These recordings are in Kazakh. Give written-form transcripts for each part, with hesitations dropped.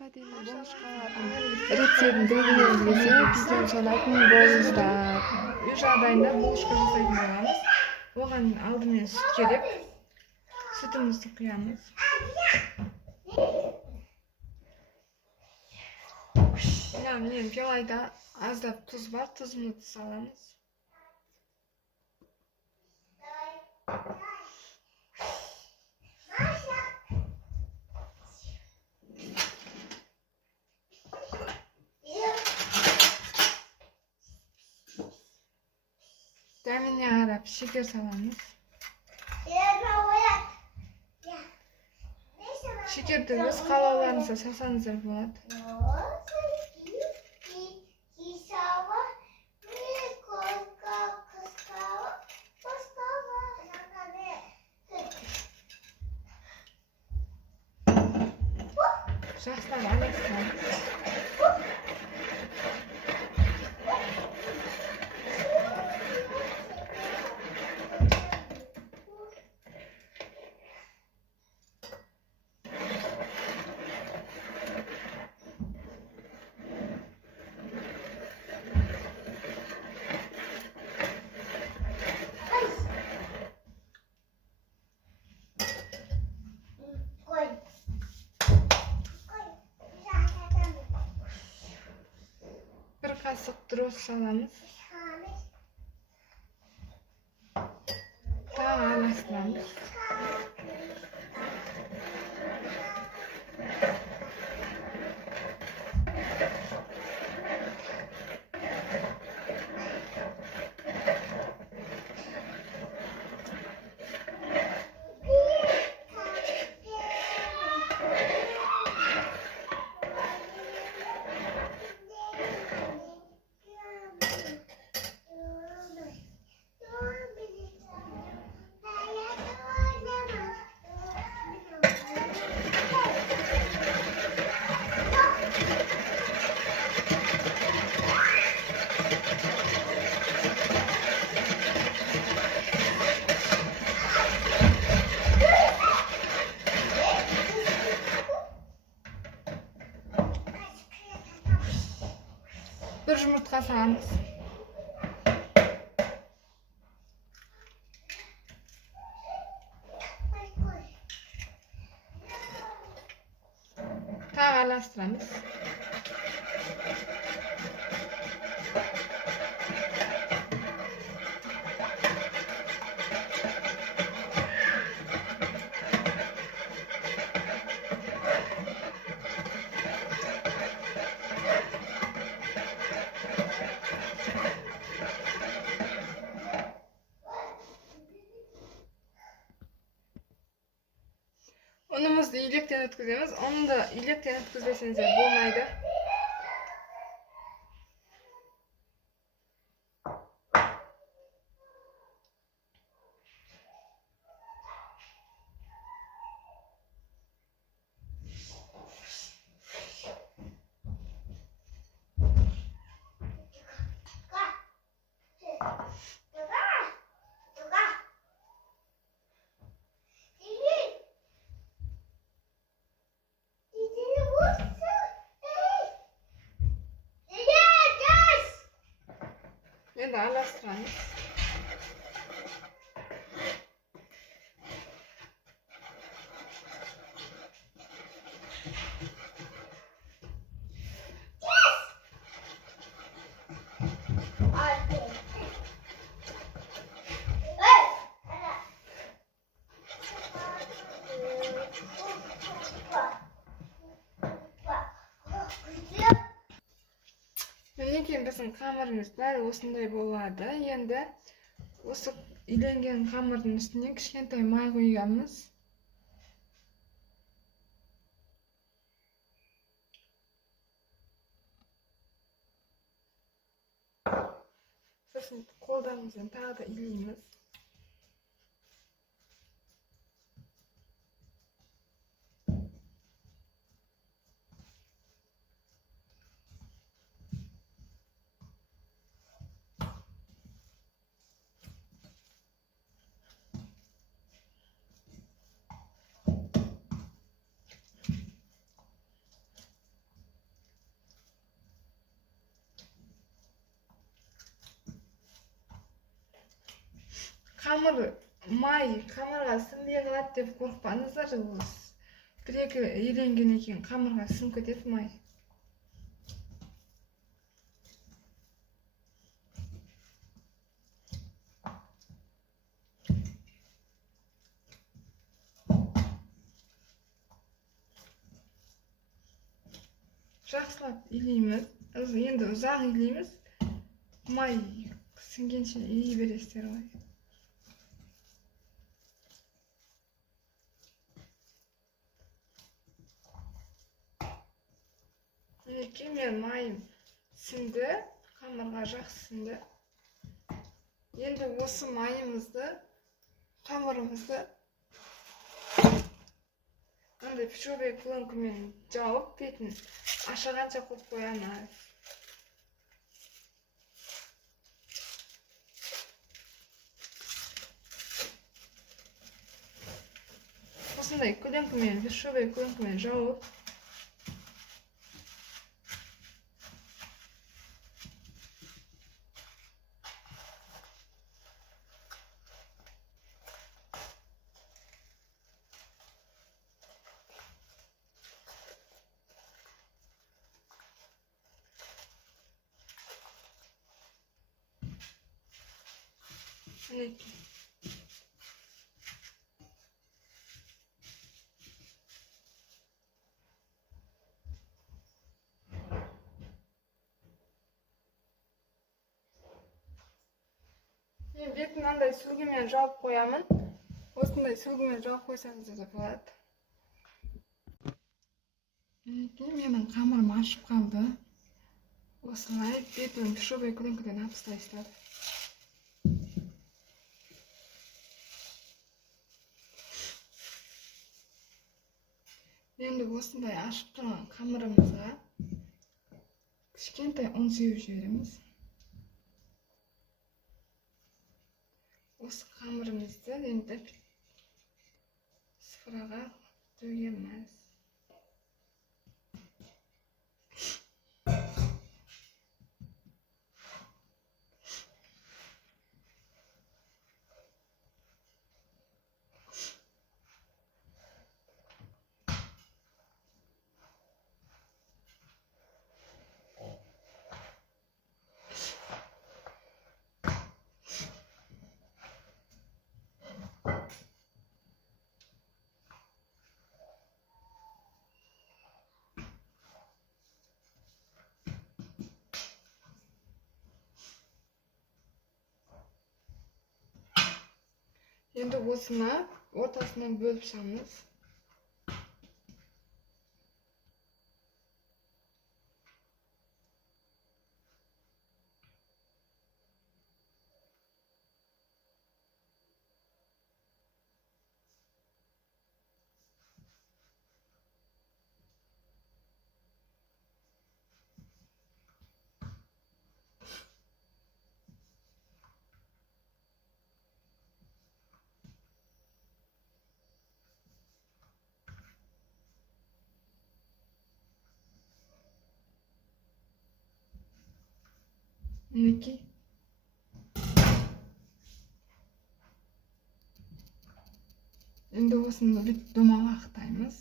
Protein bonusqa retseptini bilginingiz kelsa, bizdan so'rayotgan bo'lingizlar. Uy жағдайында булочка жасайтын боламыз. Оған алдымен сүт керек. Сүтімізді құямыз. Міне пилайда аздап тұз бар, тұзымызды саламыз. Дәміне қарап шекер саламыз. Шекерді өз қалауларыңызға салсаңыздар болады. Жақсылап араластырамыз. Bir kaşık droz salamız. Daha aralastıramiz. Bir yumurta salamız. Daha aralastıramiz. Unumuzu ilekten ötküzemiz. Onu da ilekten ötküzmeseniz olmaydı. Endi aralastıramiz. Bundan keyin bizning xamirimiz bari o'shanday bo'ladi. Endi o'sib ilangan xamirning ustiga kichkintoy may quyamiz. So'ng qo'limizni tag'da ilaymiz. май қамырға сіңбей қалады деп қорықпаңыздар. Бір-екі үйренгеннен кейін қамырға сіңіп кетеді май. Жақсылап илейміз. Енді ұзақ илейміз. Май сіңгенше илей бересіздер ғой. Мінекей, мен майым сіңді, қамырға жақсы сіңді. Енді осы майымызды, қамырымызды андай пищевой пленкамен жауып, бетін ашығанша қойып қоямыз. Осындай пищевой пленкамен жауып, мінекей. Мен бетін андай сүлгімен жауып қоямын. Осындай сүлгімен жауып қойсаңыз да болады. Мінекей, менің қамырым ашып қалды. Осылай бетін пищевой пленкадан алып тастайсыздар. Енді осындай ашып тұрған қамырымызға кішкентай ұн сеуіп жібереміз. Осы қамырымызды енді сыпыраға төгеміз. Енді осыны ортасынан бөліп шығамыз. Мінекей. Енді осыны бүйтіп домалақтаймыз.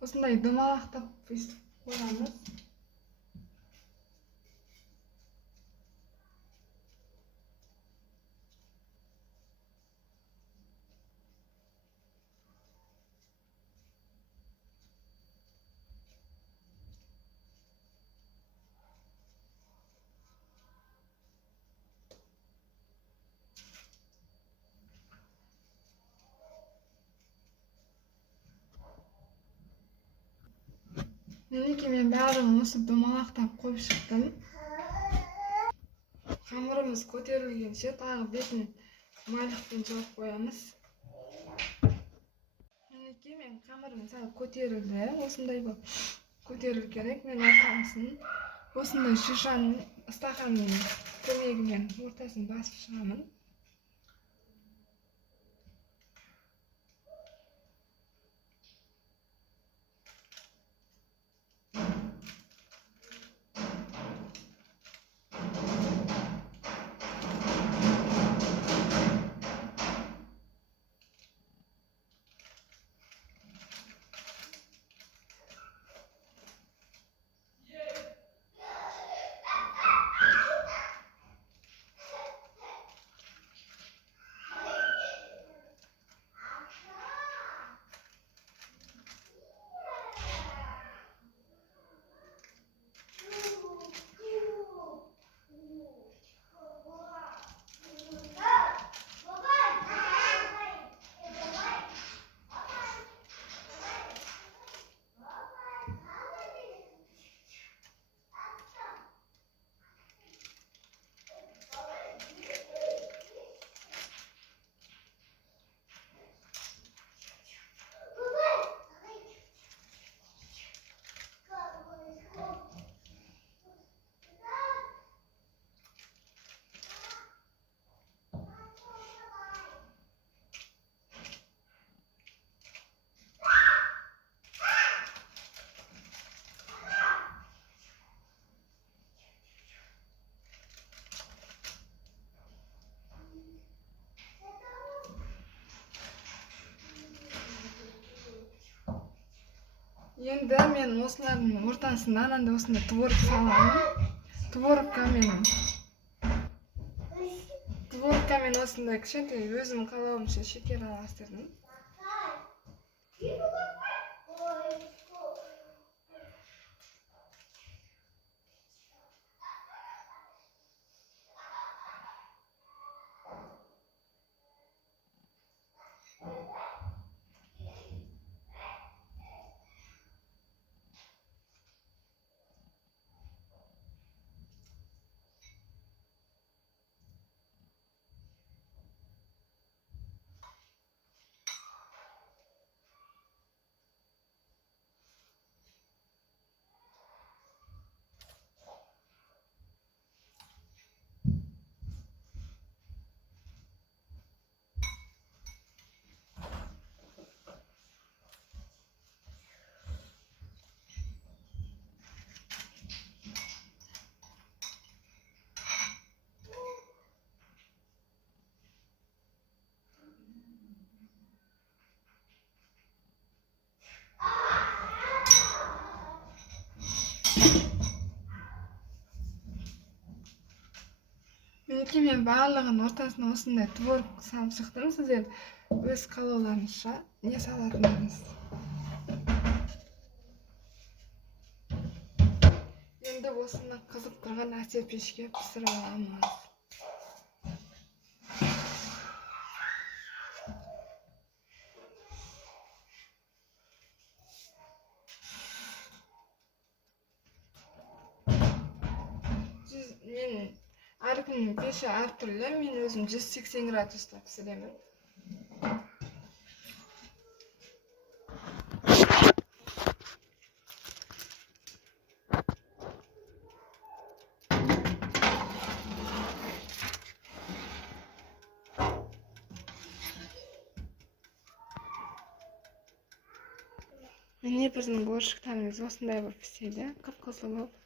Осындай домалақтап өйстіп қоямыз. Мінекей, мен барлығын осы домалақтап қойып шықтым. Қамырымыз көтерілгенше тағы бетін майлықпен жауып қоямыз. Мінекей, мен қамырым сәл көтерілді. Осындай болып көтерілу керек. Мен ортасын осындай шишаның стақанның көмегімен ортасын басып шығамын. Енді мен осылардың ортасына анандай осындай творог саламын. Творогқа мен осындай кішкентай өзім қалауымша шекер араластырдым. Мінекей мен барлығын ортасына осындай творог салып шықтым. Сіздер өз қалауларыңызша не салатыныңыз. Енді осыны қызып тұрған әсер пешке пісіріп аламыз. Мен әркімнің пеші әртүрлі, мен өзім 180 градуста пісіремін. Міне біздің борщықтарымыз осындай болып піседі, қып-қызыл болып.